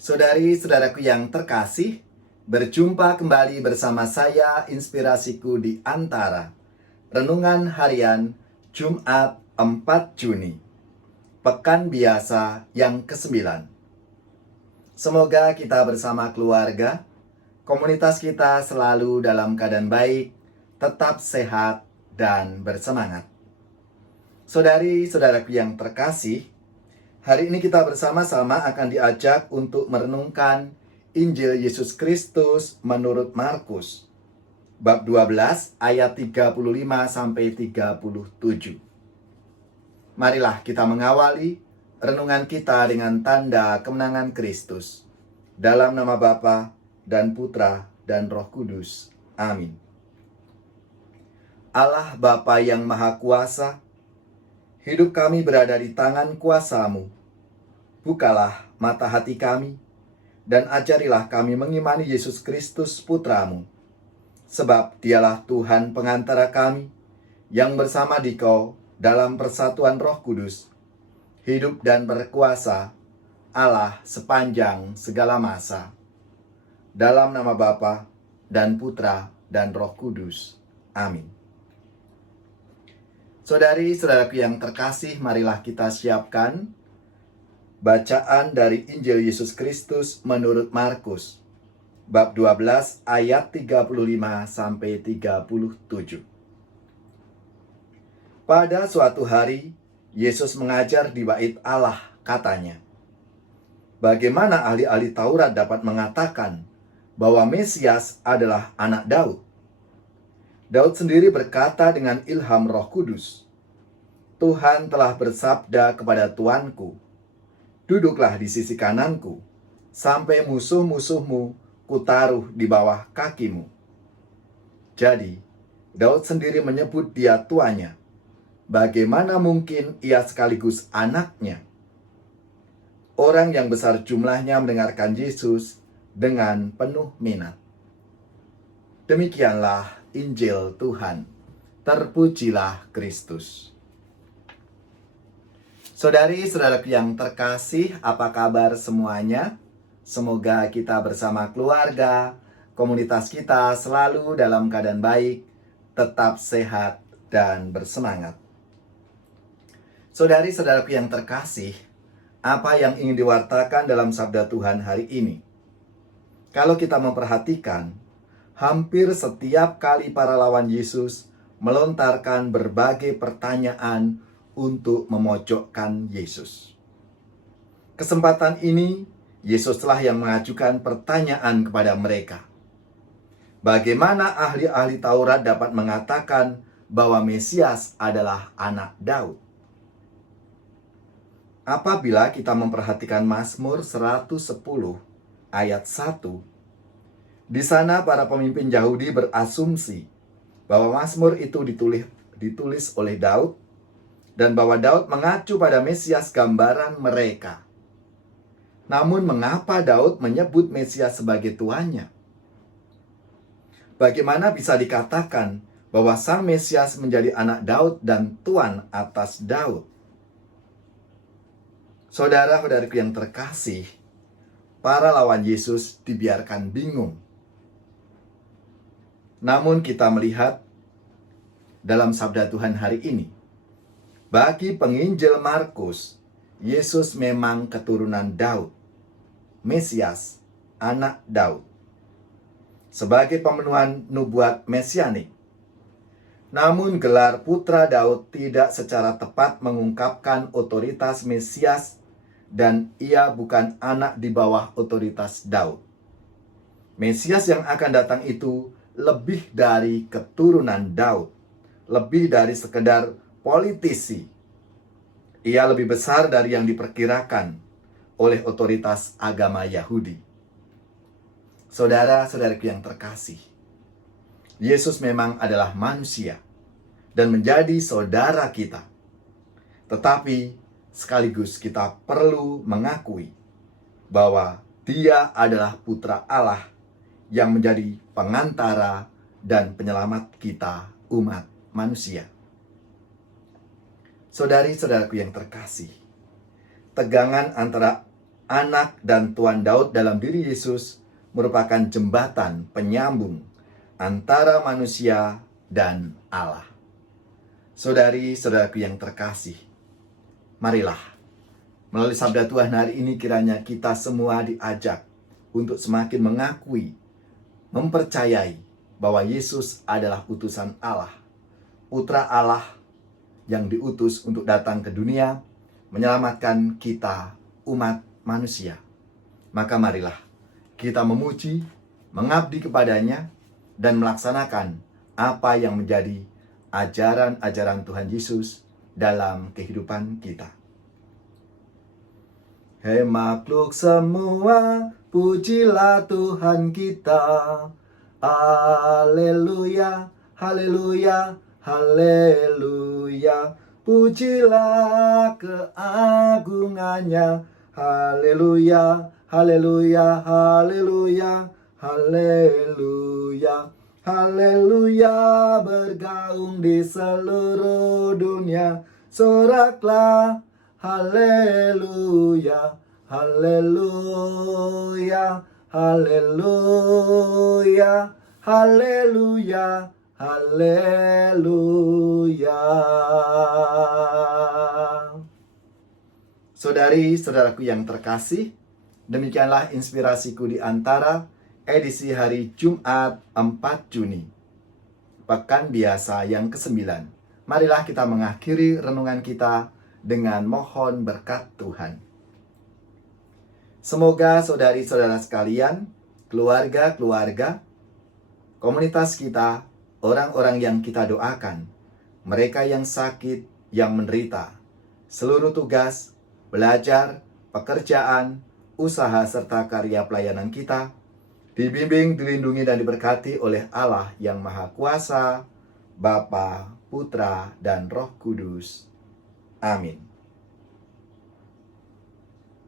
Saudari-saudaraku yang terkasih, berjumpa kembali bersama saya Inspirasiku di Antara. Renungan Harian Jumat 4 Juni, Pekan Biasa yang ke-9. Semoga kita bersama keluarga, komunitas kita selalu dalam keadaan baik, tetap sehat, dan bersemangat. Saudari-saudaraku yang terkasih, hari ini kita bersama-sama akan diajak untuk merenungkan Injil Yesus Kristus menurut Markus, bab 12 ayat 35-37. Marilah kita mengawali renungan kita dengan tanda kemenangan Kristus. Dalam nama Bapa dan Putra dan Roh Kudus. Amin. Allah Bapa yang Maha Kuasa, hidup kami berada di tangan kuasa-Mu. Bukalah mata hati kami, dan ajarilah kami mengimani Yesus Kristus Putra-Mu. Sebab dialah Tuhan pengantara kami, yang bersama Dikau dalam persatuan Roh Kudus, hidup dan berkuasa, Allah sepanjang segala masa. Dalam nama Bapa dan Putra dan Roh Kudus. Amin. Saudari-saudaraku yang terkasih, marilah kita siapkan bacaan dari Injil Yesus Kristus menurut Markus, bab 12 ayat 35-37. Pada suatu hari, Yesus mengajar di bait Allah, katanya, "Bagaimana ahli-ahli Taurat dapat mengatakan bahwa Mesias adalah anak Daud? Daud sendiri berkata dengan ilham Roh Kudus, 'Tuhan telah bersabda kepada Tuanku, duduklah di sisi kananku, sampai musuh-musuhmu kutaruh di bawah kakimu.' Jadi, Daud sendiri menyebut dia tuanya. Bagaimana mungkin ia sekaligus anaknya?" Orang yang besar jumlahnya mendengarkan Yesus dengan penuh minat. Demikianlah Injil Tuhan. Terpujilah Kristus. Saudari-saudaraku yang terkasih, apa kabar semuanya? Semoga kita bersama keluarga, komunitas kita selalu dalam keadaan baik, tetap sehat, dan bersemangat. Saudari-saudaraku yang terkasih, apa yang ingin diwartakan dalam sabda Tuhan hari ini? Kalau kita memperhatikan, hampir setiap kali para lawan Yesus melontarkan berbagai pertanyaan untuk memojokkan Yesus. Kesempatan ini, Yesuslah yang mengajukan pertanyaan kepada mereka. Bagaimana ahli-ahli Taurat dapat mengatakan bahwa Mesias adalah anak Daud? Apabila kita memperhatikan Mazmur 110 ayat 1, di sana para pemimpin Yahudi berasumsi bahwa Mazmur itu ditulis oleh Daud, dan bahwa Daud mengacu pada Mesias gambaran mereka. Namun mengapa Daud menyebut Mesias sebagai tuannya? Bagaimana bisa dikatakan bahwa sang Mesias menjadi anak Daud dan tuan atas Daud? Saudara-saudariku yang terkasih, para lawan Yesus dibiarkan bingung. Namun kita melihat dalam sabda Tuhan hari ini, bagi penginjil Markus, Yesus memang keturunan Daud, Mesias, anak Daud, sebagai pemenuhan nubuat mesianik. Namun gelar putra Daud tidak secara tepat mengungkapkan otoritas Mesias, dan ia bukan anak di bawah otoritas Daud. Mesias yang akan datang itu lebih dari keturunan Daud, lebih dari sekedar politisi. Ia lebih besar dari yang diperkirakan oleh otoritas agama Yahudi. Saudara-saudaraku yang terkasih, Yesus memang adalah manusia dan menjadi saudara kita. Tetapi sekaligus kita perlu mengakui bahwa Dia adalah Putra Allah yang menjadi pengantara dan penyelamat kita, umat manusia. Saudari-saudaraku yang terkasih, tegangan antara Anak dan Tuan Daud dalam diri Yesus merupakan jembatan penyambung antara manusia dan Allah. Saudari-saudaraku yang terkasih, marilah melalui sabda Tuhan hari ini kiranya kita semua diajak untuk semakin mengakui, mempercayai bahwa Yesus adalah utusan Allah, Putra Allah yang diutus untuk datang ke dunia menyelamatkan kita umat manusia. Maka marilah kita memuji, mengabdi kepadanya, dan melaksanakan apa yang menjadi ajaran-ajaran Tuhan Yesus dalam kehidupan kita. Hei makhluk semua, pujilah Tuhan kita. Haleluya, haleluya, haleluya. Pujilah keagungannya. Haleluya, haleluya, haleluya, haleluya. Haleluya, bergaung di seluruh dunia. Soraklah, haleluya, haleluya, haleluya, haleluya, haleluya. Saudari-saudaraku yang terkasih, demikianlah inspirasiku di antara edisi hari Jumat 4 Juni, pekan biasa yang ke-9. Marilah kita mengakhiri renungan kita dengan mohon berkat Tuhan. Semoga saudari-saudara sekalian, keluarga-keluarga, komunitas kita, orang-orang yang kita doakan, mereka yang sakit, yang menderita, seluruh tugas, belajar, pekerjaan, usaha, serta karya pelayanan kita, dibimbing, dilindungi, dan diberkati oleh Allah yang Maha Kuasa, Bapa, Putra, dan Roh Kudus. Amin.